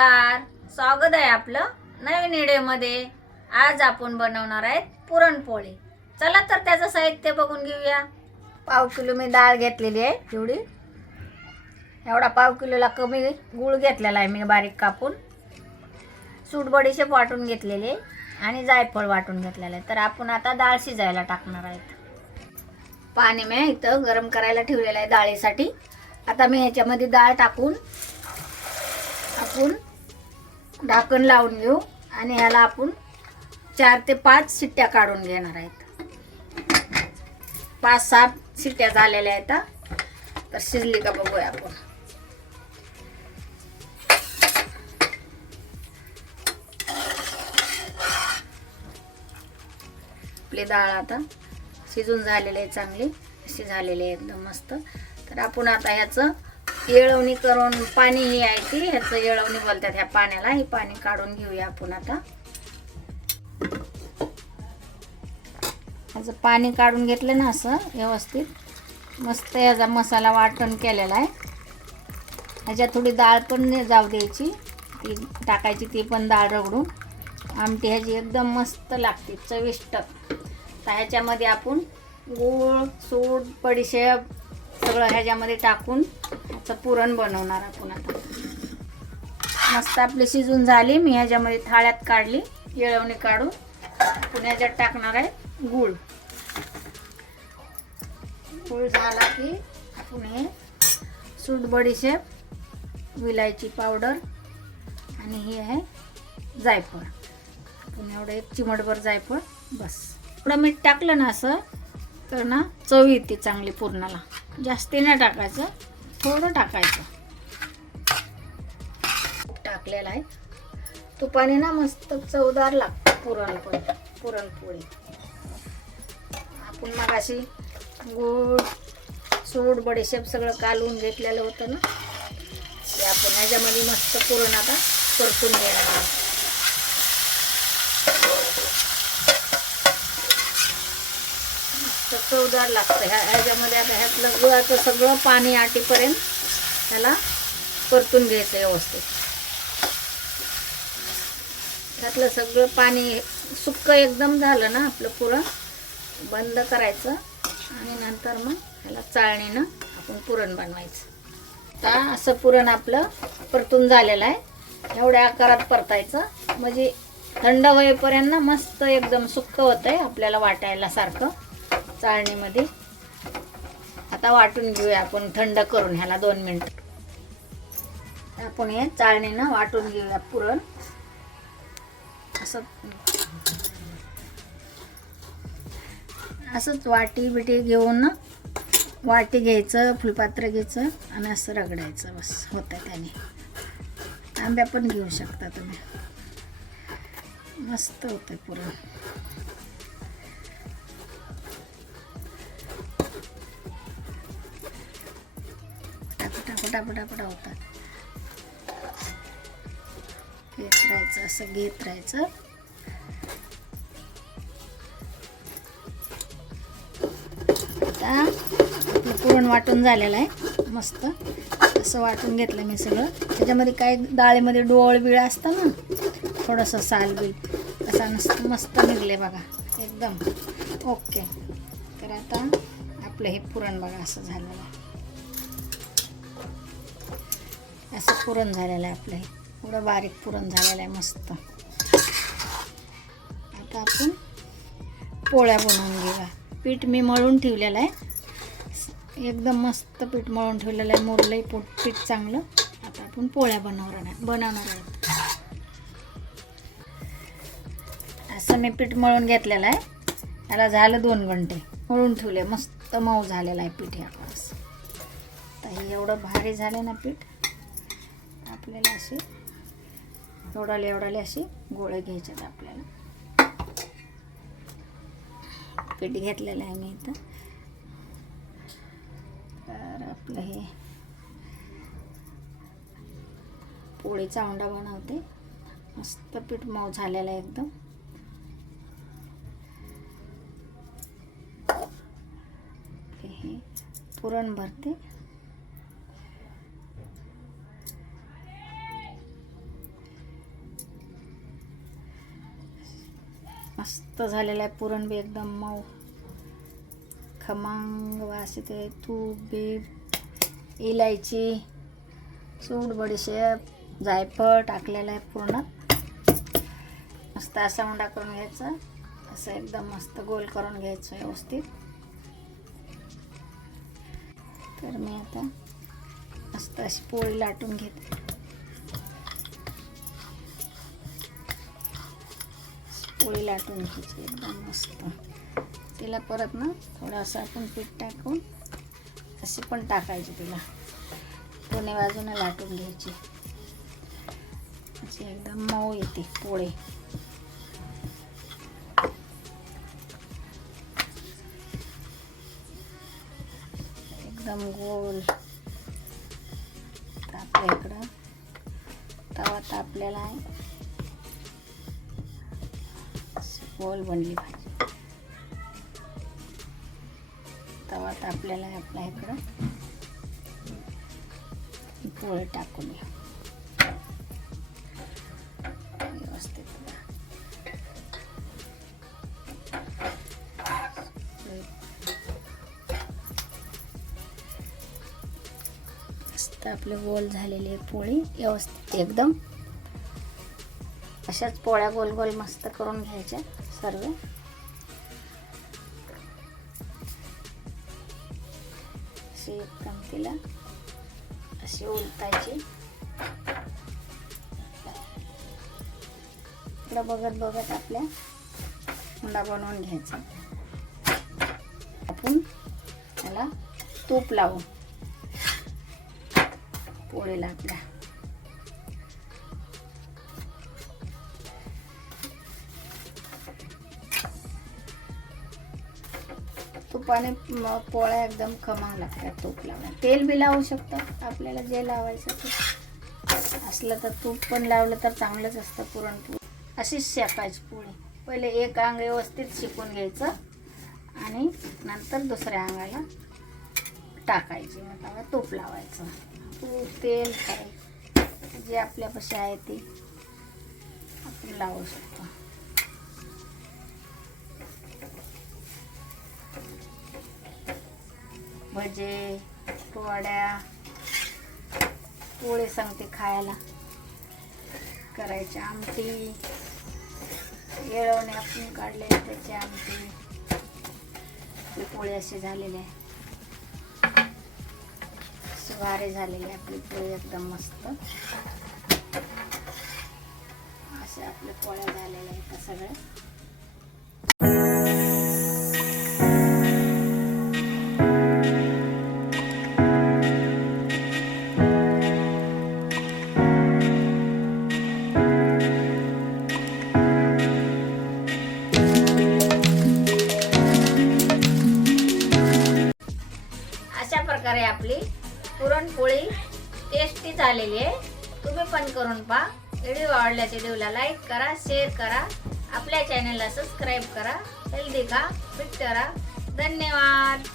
नमस्कार. स्वागत आहे आपलं नवीन व्हिडिओमध्ये. आज आपण बनवणार आहेत पुरणपोळी. चला तर त्याचं साहित्य बघून घेऊया. पाव किलो मी डाळ घेतलेली आहे एवढी. एवढा पाव किलोला कमी गूळ घेतलेला आहे मी बारीक कापून. सूटबडीशेप वाटून घेतलेले आणि जायफळ वाटून घेतलेलं आहे. तर आपण आता डाळ शिजायला टाकणार आहेत. पाणी मी इथं गरम करायला ठेवलेलं आहे डाळीसाठी. आता मी ह्याच्यामध्ये डाळ टाकून आपण ढाकण लावून घेऊ आणि ह्याला आपण चार ते पाच शिट्ट्या काढून घेणार आहेत. पाच सात शिट्ट्या झालेल्या आहेत तर शिजली का बघूया आपण. आपली डाळ आता शिजून झालेली आहे चांगली. अशी झालेली आहे एकदम मस्त. तर आपण आता ह्याचं येळवणी करून पाणी ही आहे ती ह्याचं येळवणी बोलतात ह्या पाण्याला. हे पाणी काढून घेऊया आपण आता. ह्याचं पाणी काढून घेतलं ना असं व्यवस्थित. मस्त ह्याचा मसाला वाटण केलेला आहे. ह्याच्यात थोडी डाळ पण जाऊ द्यायची. ती टाकायची ती पण डाळ रगडून. आमटी ह्याची एकदम मस्त लागते चविष्ट. तर ह्याच्यामध्ये आपण गूळ सूट बडीशेप सगळं ह्याच्यामध्ये टाकून ह्याचं पुरण बनवणार आपण आता. मस्त आपली शिजून झाली मी ह्याच्यामध्ये थाळ्यात काढली येळवणी काढून पुण्याच्यात टाकणार आहे गूळ. गूळ झाला की पुणे सूट बडीशेप विलायची पावडर आणि हे आहे जायफळ. आपण एवढं एक चिमटभर जायफळ बस. थोडं मीठ टाकलं ना असं तर ना चव येते चांगली पूर्णाला. जास्ती नाही टाकायचं थोडं टाकायचं. टाकलेलं आहे. तुपाने ना मस्त चवदार लागतं पुरणपोळी पुरणपोळी. आपण मग अशी गूळ सूड बडीशेप सगळं कालवून घेतलेलं होतं ना. ते आपण ह्याच्यामध्ये मस्त पुरण आता परतून घेणार आहोत. लागतं. ह्या ह्याच्यामध्ये आता ह्यातलं गुळाचं सगळं पाणी आटीपर्यंत ह्याला परतून घ्यायचं व्यवस्थित. त्यातलं सगळं पाणी सुक्क एकदम झालं ना आपलं पुरण बंद करायचं आणि नंतर मग ह्याला चाळणीनं आपण पुरण बनवायचं. आता असं पुरण आपलं परतून झालेलं आहे. एवढ्या आकारात परतायचं. म्हणजे थंड होईपर्यंत ना मस्त एकदम सुक्क होतं आहे आपल्याला वाटायला सारखं. चाळणीमध्ये. आता वाटून घेऊया आपण थंड करून ह्याला दोन मिनिट. आपण हे चाळणीनं वाटून घेऊया पुरण. असं. असंच वाटी बिटी घेऊन वाटी घ्यायचं फुलपात्र घ्यायचं आणि असं रगडायचं बस. होतं त्याने आंब्या पण घेऊ शकता तुम्ही. मस्त होतं पुरण. पटापटापटा होतात घेत राहायचं असं घेत राहायचं. आता पुरण वाटून झालेलं आहे मस्त. असं वाटून घेतलं मी सगळं. त्याच्यामध्ये काय डाळीमध्ये डोळ बिळ असतं ना थोडंसं साल बील असा मस्त मस्त निघले बघा एकदम. ओके. तर आता आपलं हे पुरण बघा असं झालेलं आहे. असं पुरण झालेलं आहे आपलं हे. एवढं बारीक पुरण झालेलं आहे मस्त. आता आपण पोळ्या बनवून घेऊया. पीठ मी मळून ठेवलेलं आहे. एकदम मस्त पीठ मळून ठेवलेलं आहे. मुरलंही पोट पीठ चांगलं. आता आपण पोळ्या बनवणार आहे बनवणार आहोत असं मी पीठ मळून घेतलेलं आहे. त्याला झालं दोन घंटे. मळून ठेवले मस्त मऊ झालेलं आहे पीठ यावेळेस तर हे एवढं भारी झालं ना पीठ. आपल्याला असे. एवढाले एवढाले असे गोळे घ्यायचे आहेत आपल्याला. पीठ घेतलेलं आहे मी इथं. तर आपलं हे पोळीचा अंडा बनवते. मस्त पीठ मऊ झालेलं आहे एकदम. हे पुरण भरते. मस्त झालेला आहे पुरण बी एकदम मऊ. खमंग वास येते तूप बीप इलायची सूड बडीशेप जायफळ टाकलेलं आहे पूर्ण. मस्त असा उंडा करून घ्यायचा. असं एकदम मस्त गोल करून घ्यायचं व्यवस्थित. तर मी आता मस्त अशी पोळी लाटून घेते. पोळी लाटून घ्यायची. एकदम मस्त. तिला परत ना थोडंसं आपण पीठ टाकून अशी पण टाकायची तिला. दोन्ही बाजूने लाटून घ्यायची. अशी एकदम मऊ येते पोळे. एकदम गोल. तर आपल्या इकडं तवा तापलेला आहे. गोल बनली पाहिजे तवा तापलेला आहे आपल्या इकडं. पोळी टाकून घ्या. व्यवस्थित मस्त आपले गोल झालेली पोळी. व्यवस्थित एकदम. अशाच पोळ्या गोल गोल मस्त करून घ्यायच्या. सर्व. अशी एकदम तिला अशी उलटायची. इकडं बघत बघत आपल्या हुंडा बनवून घ्यायचा. आपण त्याला तूप लावू. पोळीला आपल्या. तुपाने पोळ्या एकदम खमंग लागतात तूप लावल्या तेल बी लावू शकतात आपल्याला जे लावायचं ते. असलं तर तूप पण लावलं तर चांगलंच असतं पुरणपोळी. अशीच शेकायची पोळी. पहिले एक अंग व्यवस्थित शिकून घ्यायचं आणि नंतर दुसऱ्या अंगाला टाकायची. मग त्याला तूप लावायचं. तूप तेल काय जे आपल्यापाशी आहे ते आपण लावू शकतो. भजे पोवाड्या पोळे सांगते खायला. करायची आमटी. येळवणे आपण काढले त्याची आमटी. ते पोळी असे झालेले आहे सुवारे झालेली आहे आपली पोळी एकदम मस्त. असे आपल्या पोळ्या झालेल्या आहेत सगळ्या. प्रकारे आपली पुरणपोळी टेस्टी झालेली आहे. तुम्ही पण करून पहा. व्हिडिओ आवडला व्हिडिओला लाईक करा शेअर करा. आपल्या चॅनलला सबस्क्राईब करा. हेल्दी खा फिट करा. धन्यवाद.